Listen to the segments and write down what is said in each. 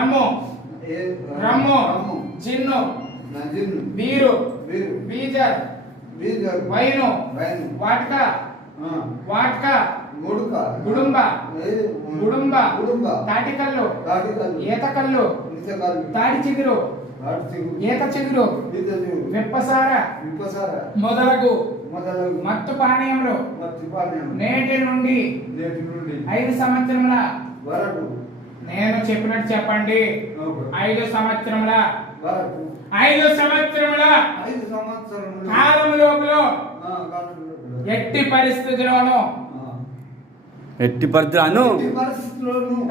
రమ్ము rum gin beer బీజర్ wine vodka vodka గుడుంబ గుడుంబ తాటికల్లు ఈతకల్లు తాడి చిగురు ఈత చిగురు విప్పసార మొదలగు మత్తు పానీయములు నేటి నుండి 5 సంవత్సరముల నేను చెప్పినట్టు చెప్పండి 5 సంవత్సరముల 5 సంవత్సరముల కాలం లోపల ఎట్టి పరిస్థితుల్లోనూ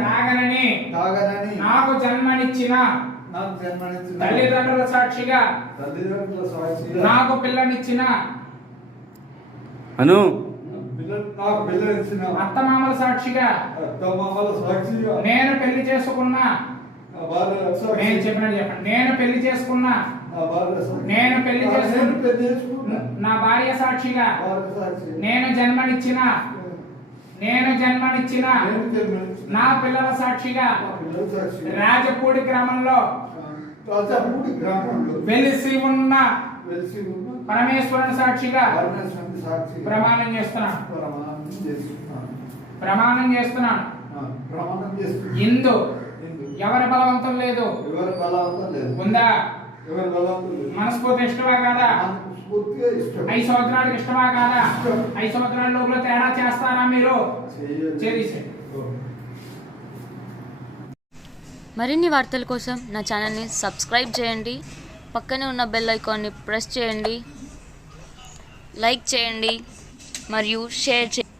తాగనని నాకు జన్మనిచ్చిన తల్లిదండ్రుల సాక్షిగా నాకు పిల్లనిచ్చిన అత్తమామల సాక్షిగా నేను పెళ్లి చేసుకున్న నేను చెప్పినట్టు చెప్పండి నేను పెళ్లి చేసుకున్న నా భార్య సాక్షిగా నేను జన్మనిచ్చిన నా పిల్లల సాక్షిగా రాజపూడి గ్రామంలో వెలిసి ఉన్న పరమేశ్వరుని సాక్షిగా ప్రమాణం చేస్తున్నాను ఇందు ఎవరి బలవంతం లేదు ఉందా మనస్ఫూర్తి ఇష్టమా కాదా 5 సంవత్సరాలకు ఇష్టమా కాదా 5 సంవత్సరాల లోపల తేడా చేస్తారా మీరు మరిన్ని వార్తల కోసం నా ఛానల్ని సబ్స్క్రైబ్ చేయండి, పక్కనే ఉన్న బెల్ ఐకాన్ని ప్రెస్ చేయండి, లైక్ చేయండి మరియు షేర్ చేయండి.